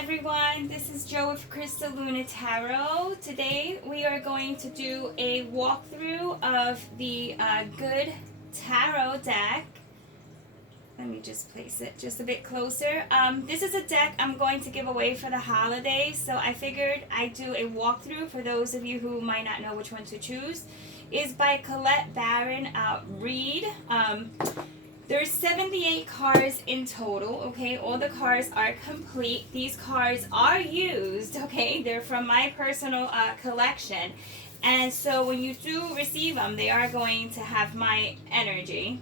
everyone, this is Jo with Crystal Luna Tarot. Today we are going to do a walkthrough of the Good Tarot deck. Let me just place it just a bit closer. This is a deck I'm going to give away for the holidays, so I figured I'd do a walkthrough for those of you who might not know which one to choose. It's by Colette Baron Reed. There's 78 cards in total, okay? All the cards are complete. These cards are used, okay? They're from my personal collection. And so when you do receive them, they are going to have my energy.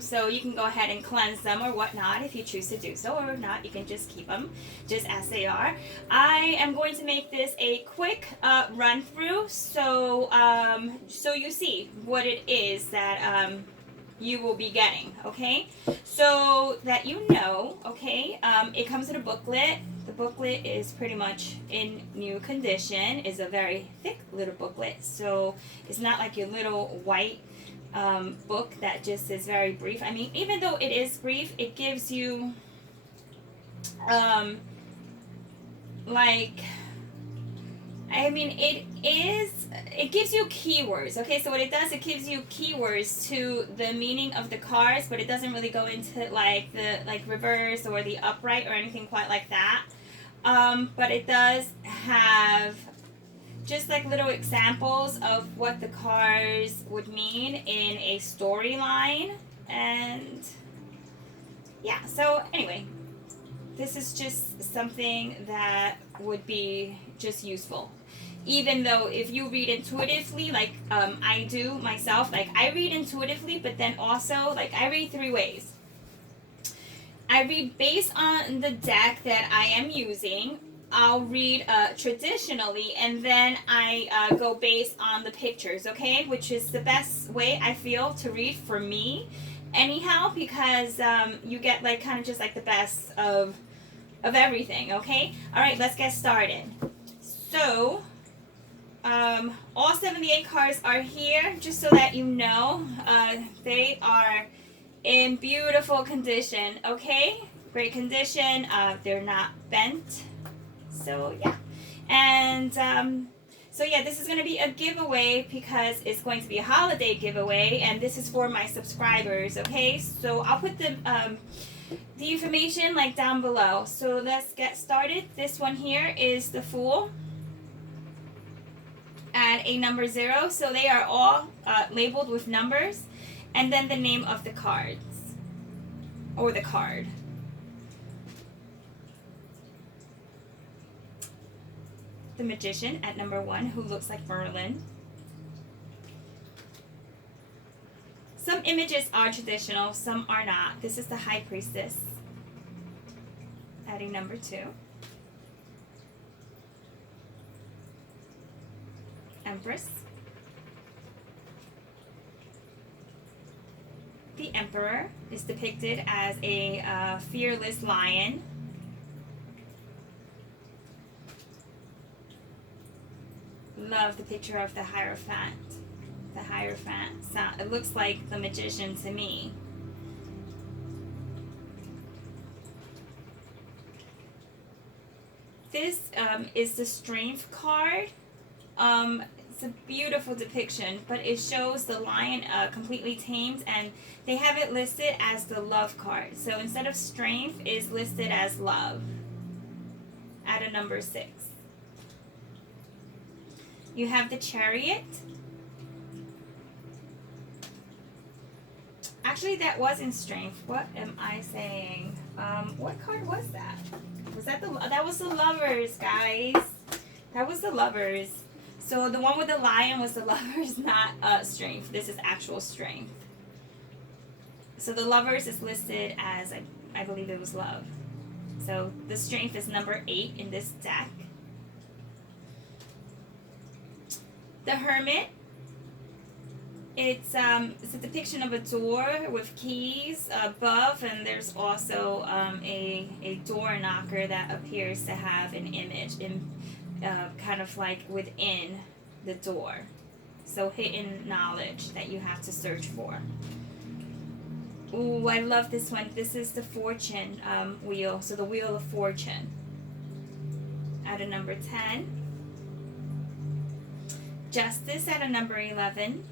So you can go ahead and cleanse them or whatnot if you choose to do so, or not, you can just keep them just as they are. I am going to make this a quick run through, so you see what it is that you will be getting, okay? So that you know, okay, it comes with a booklet. The booklet is pretty much in new condition. It's a very thick little booklet, so it's not like your little white book that just is very brief. I mean, even though it is brief, it gives you it gives you keywords, okay? So what it does, it gives you keywords to the meaning of the cards, but it doesn't really go into like the reverse or the upright or anything quite like that. But it does have just like little examples of what the cards would mean in a storyline. And yeah, so anyway, this is just something that would be just useful. Even though if you read intuitively, like I do myself, like I read intuitively, but then also like I read three ways. I read based on the deck that I am using. I'll read traditionally, and then I go based on the pictures, okay? Which is the best way I feel to read for me anyhow, because you get like kind of just like the best of everything, okay? All right, let's get started. So all 78 cards are here, just so that you know. They are in beautiful condition, okay? Great condition. They're not bent. So yeah, and so yeah, this is going to be a giveaway because it's going to be a holiday giveaway, and this is for my subscribers, okay? So I'll put the information like down below. So let's get started. This one here is the Fool and a number 0. So they are all labeled with numbers, and then the name of the cards or the card. The Magician at number 1, who looks like Merlin. Some images are traditional, some are not. This is the High Priestess, adding number 2. Empress. The Emperor is depicted as a fearless lion. Love the picture of the Hierophant. The Hierophant. It looks like the Magician to me. This is the Strength card. It's a beautiful depiction, but it shows the lion completely tamed, and they have it listed as the Love card. So instead of Strength, it's listed as Love at a number 6. You have the Chariot. Actually, that was in Strength. What am I saying? What card was that? That was the Lovers, guys. That was the Lovers. So the one with the lion was the Lovers, not Strength. This is actual Strength. So the Lovers is listed as, I believe it was Love. So the Strength is number 8 in this deck. The Hermit, it's a depiction of a door with keys above, and there's also a door knocker that appears to have an image in kind of like within the door. So hidden knowledge that you have to search for. Ooh, I love this one. This is the fortune wheel. So the wheel of fortune. At a number 10. Justice at a number 11.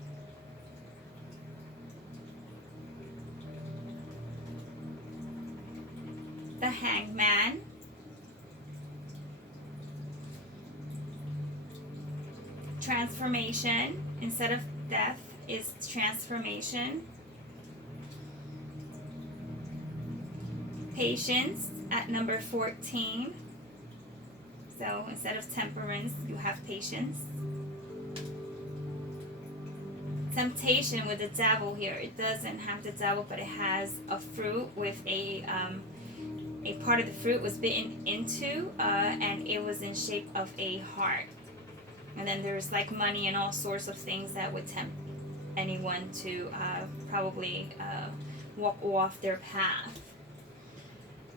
The Hangman. Transformation. Instead of death is transformation. Patience at number 14. So instead of temperance, you have patience. Temptation with the devil here. It doesn't have the devil, but it has a fruit with a part of the fruit was bitten into, and it was in shape of a heart. And then there's like money and all sorts of things that would tempt anyone to probably walk off their path.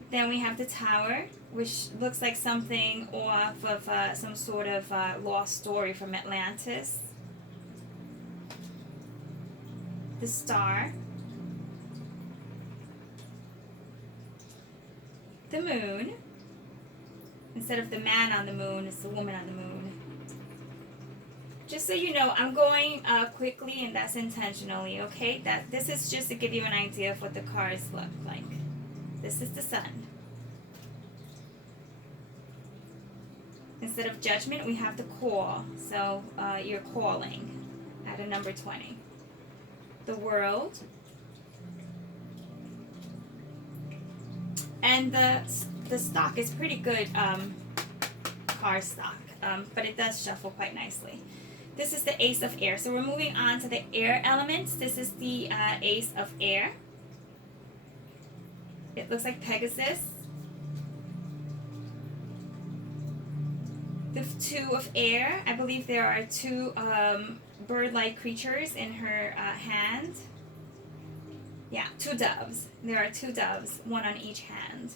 Then we have the Tower, which looks like something off of some sort of lost story from Atlantis. The Star. The Moon. Instead of the man on the moon, it's the woman on the moon. Just so you know, I'm going quickly, and that's intentionally, okay? This is just to give you an idea of what the cards look like. This is the Sun. Instead of Judgment, we have the Call. So you're calling at a number 20. The World. And the stock is pretty good car stock, but it does shuffle quite nicely. This is the Ace of Air. So we're moving on to the air elements. This is the Ace of Air. It looks like Pegasus. The Two of Air. I believe there are two bird-like creatures in her hand. Yeah, two doves. There are two doves, one on each hand,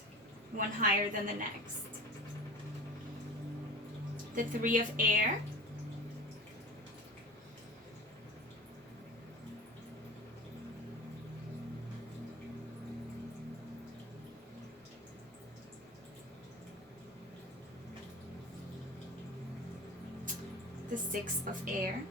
one higher than the next. The Three of Air. The Six of Air.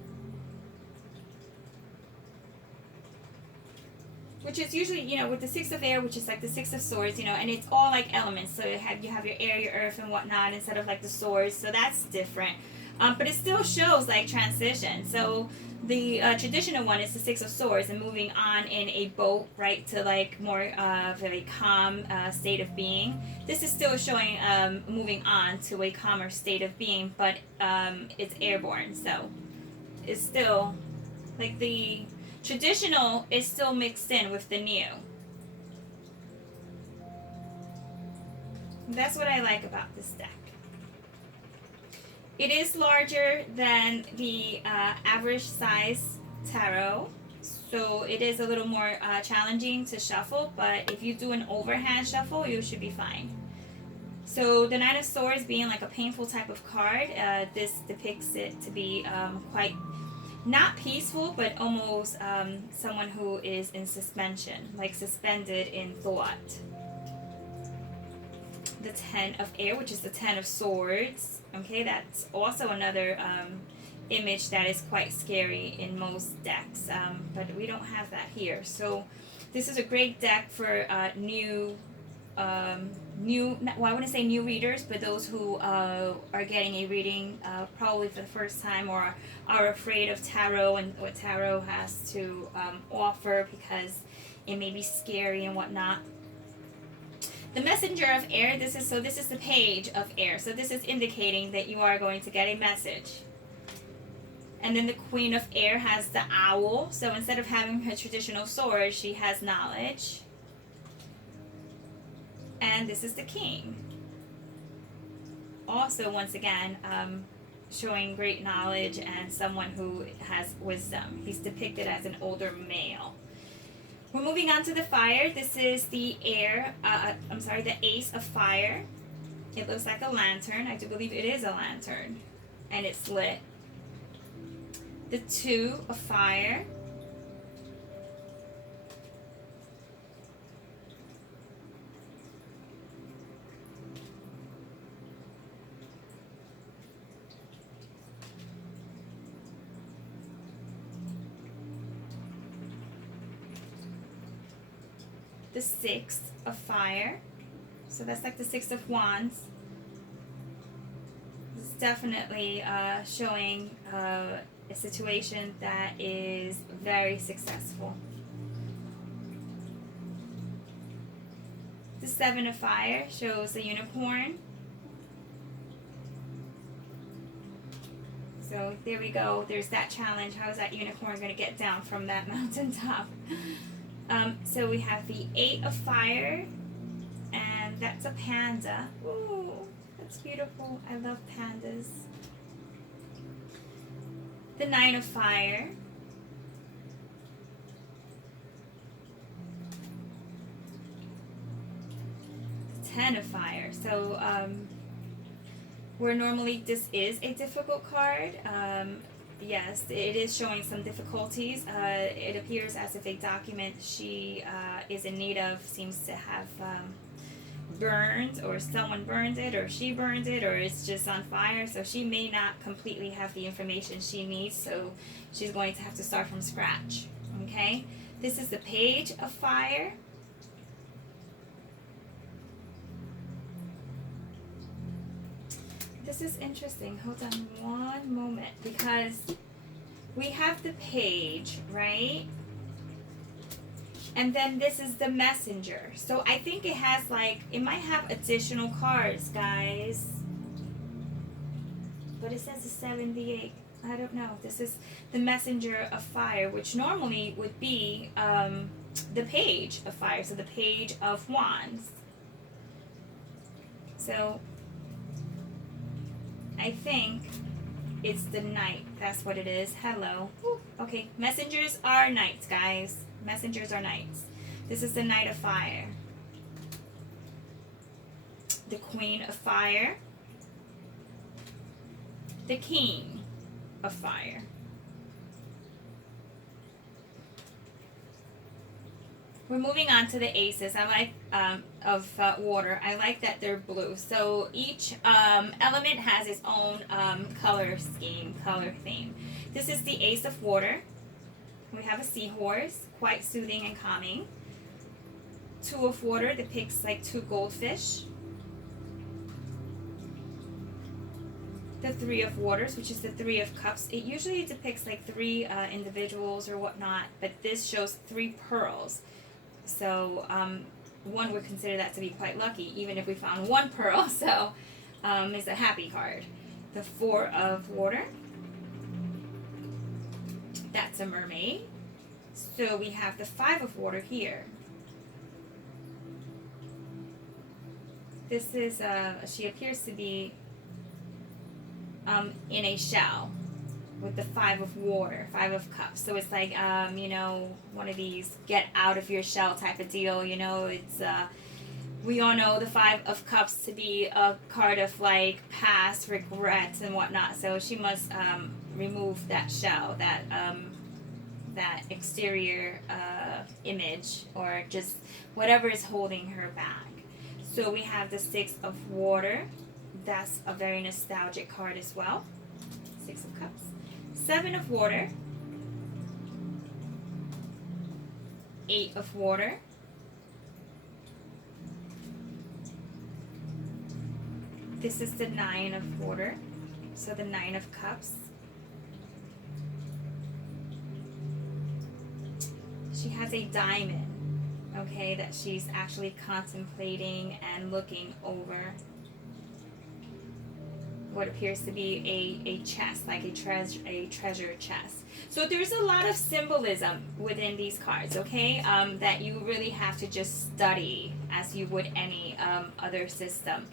Which is usually, you know, with the Six of Air, which is like the Six of Swords, you know, and it's all like elements. So you have your air, your earth, and whatnot instead of like the swords. So that's different. But it still shows like transition. So the traditional one is the Six of Swords and moving on in a boat, right, to like more of a calm state of being. This is still showing moving on to a calmer state of being, but it's airborne. So it's still like the traditional is still mixed in with the new. That's what I like about this deck. It is larger than the average size tarot, so it is a little more challenging to shuffle, but if you do an overhand shuffle, you should be fine. So the Nine of Swords being like a painful type of card, this depicts it to be quite not peaceful, but almost someone who is in suspension, like suspended in thought. The Ten of Air, which is the Ten of Swords. Okay, that's also another image that is quite scary in most decks, but we don't have that here. So this is a great deck for new, well, I wouldn't say new readers, but those who are getting a reading probably for the first time or are afraid of tarot and what tarot has to offer because it may be scary and whatnot. The Messenger of Air, this is the Page of Air. So this is indicating that you are going to get a message. And then the Queen of Air has the Owl. So instead of having her traditional sword, she has knowledge. And this is the King. Also, once again, showing great knowledge and someone who has wisdom. He's depicted as an older male. We're moving on to the Fire. This is the the Ace of Fire. It looks like a lantern. I do believe it is a lantern. And it's lit. The Two of Fire. the Six of Fire. So that's like the Six of Wands. It's definitely showing a situation that is very successful. The Seven of Fire shows a unicorn. So there we go. There's that challenge. How is that unicorn going to get down from that mountaintop? So we have the Eight of Fire, and that's a panda. Ooh, that's beautiful. I love pandas. The Nine of Fire. The Ten of Fire. So where normally this is a difficult card, yes, it is showing some difficulties. It appears as if a document she is in need of seems to have burned, or someone burned it, or she burned it, or it's just on fire. So she may not completely have the information she needs, so she's going to have to start from scratch. Okay, this is the Page of Fire. This is interesting. Hold on one moment, because we have the Page, right? And then this is the Messenger. So I think it has it might have additional cards, guys. But it says the 78. I don't know. This is the Messenger of Fire, which normally would be the Page of Fire. So the Page of Wands. So I think it's the Knight. That's what it is. Hello. Woo. Okay, messengers are knights, guys. Messengers are knights. This is the Knight of Fire. The Queen of Fire. The King of Fire. We're moving on to the aces. I like of water. I like that they're blue. So each element has its own color scheme, color theme. This is the Ace of Water. We have a seahorse, quite soothing and calming. Two of Water depicts like two goldfish. The Three of Waters, which is the Three of Cups. It usually depicts like three individuals or whatnot, but this shows three pearls. So one would consider that to be quite lucky, even if we found one pearl. So it's a happy card. The Four of Water. That's a mermaid. So we have the Five of Water here. This is she appears to be in a shell with the Five of Water, Five of Cups. So it's like you know, one of these get out of your shell type of deal. You know, it's we all know the Five of Cups to be a card of like past regrets and whatnot. So she must remove that shell, that that exterior image, or just whatever is holding her back. So we have the Six of Water. That's a very nostalgic card as well. Six of Cups. Seven of Water. Eight of Water. This is the Nine of Water. So the Nine of Cups. She has a diamond, okay, that she's actually contemplating and looking over. What appears to be a chest, like a treasure chest. So there's a lot of symbolism within these cards, okay, that you really have to just study as you would any other system.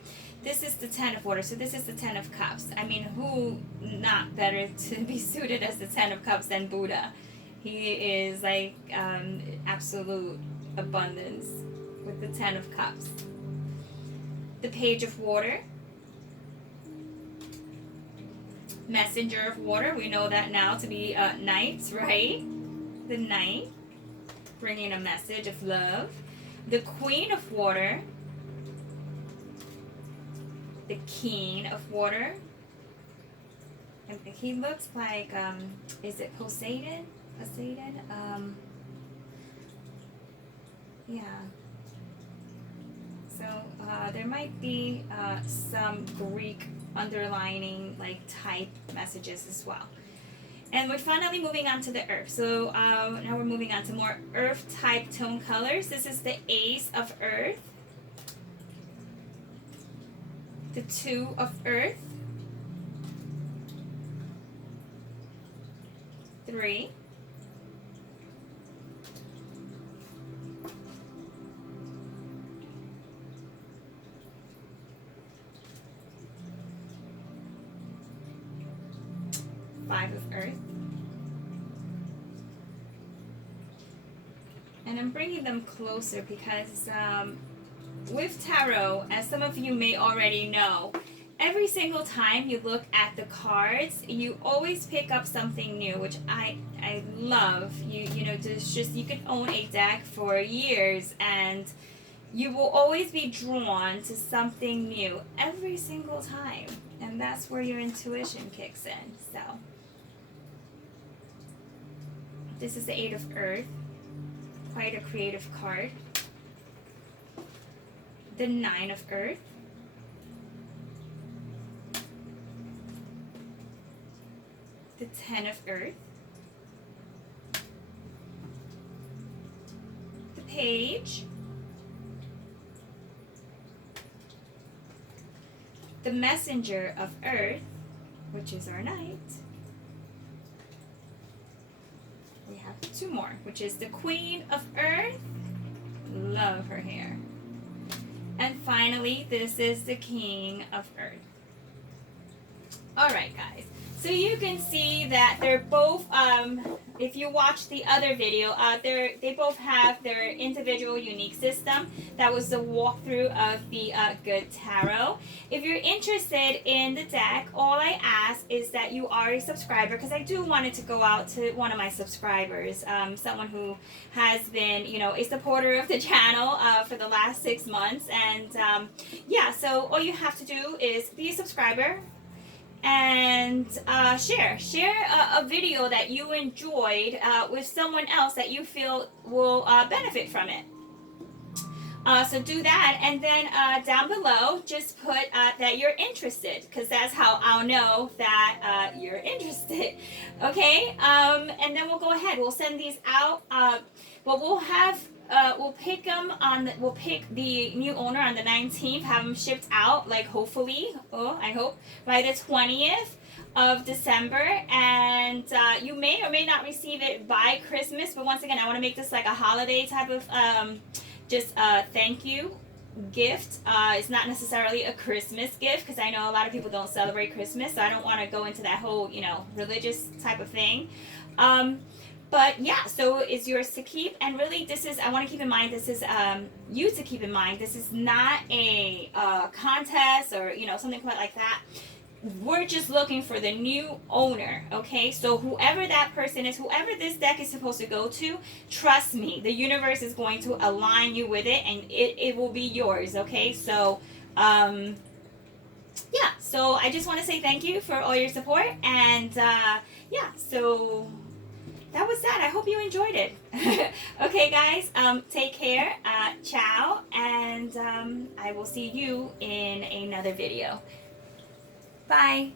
This is the Ten of Water, so this is the Ten of Cups. I mean, who not better to be suited as the Ten of Cups than Buddha? He is like absolute abundance with the Ten of Cups. The Page of Water. Messenger of Water. We know that now to be knights, right? The Knight, bringing a message of love. The Queen of Water. The King of Water. And he looks like, is it Poseidon? Poseidon? Yeah. So there might be some Greek underlining like type messages as well. And we're finally moving on to the earth. So now we're moving on to more earth type tone colors. This is the Ace of Earth, the Two of Earth, 3, 5 of Earth. And I'm bringing them closer because with tarot, as some of you may already know, every single time you look at the cards, you always pick up something new, which I love. You know, just you can own a deck for years and you will always be drawn to something new every single time. And that's where your intuition kicks in. So this is the Eight of Earth. Quite a creative card. The Nine of Earth. The 10 of Earth. The Page. The Messenger of Earth, which is our Knight. We have 2 more, which is the Queen of Earth. Love her hair. And finally, this is the King of Earth. Alright guys, so you can see that they're both, if you watch the other video, they both have their individual unique system. That was the walkthrough of the Good Tarot. If you're interested in the deck, all I ask is that you are a subscriber, because I do want it to go out to one of my subscribers, someone who has been, you know, a supporter of the channel for the last 6 months. And yeah, so all you have to do is be a subscriber and share a video that you enjoyed with someone else that you feel will benefit from it. So do that, and then down below just put that you're interested, because that's how I'll know that you're interested. Okay, and then we'll go ahead, we'll send these out. But we'll have we'll pick them on we'll pick the new owner on the 19th, have them shipped out, like hopefully, I hope by the 20th of December, and you may or may not receive it by Christmas. But once again, I want to make this like a holiday type of just thank you gift. It's not necessarily a Christmas gift, because I know a lot of people don't celebrate Christmas, so I don't want to go into that whole, you know, religious type of thing. But yeah, so it's yours to keep. And really, this is, I want to keep in mind, this is you to keep in mind, this is not a contest or, you know, something quite like that. We're just looking for the new owner, okay? So whoever that person is, whoever this deck is supposed to go to, trust me, the universe is going to align you with it, and it will be yours, okay? So yeah, so I just want to say thank you for all your support, and yeah, so that was that. I hope you enjoyed it. Okay guys, take care, ciao, and I will see you in another video. Bye.